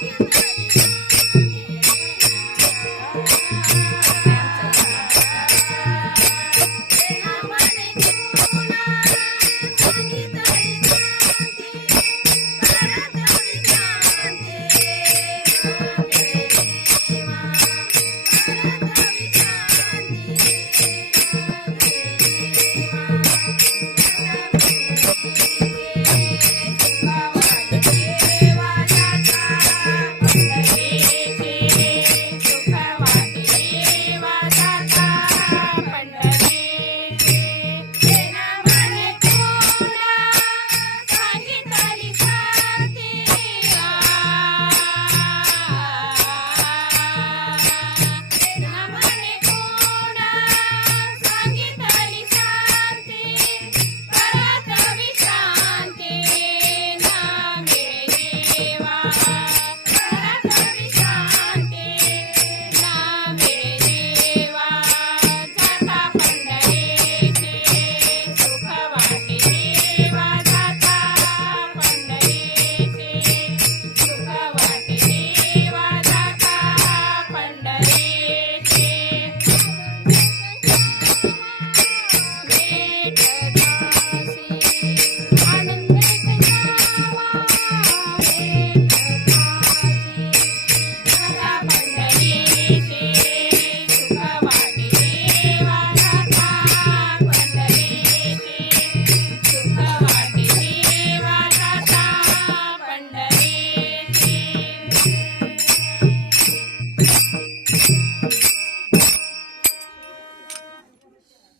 Thank you.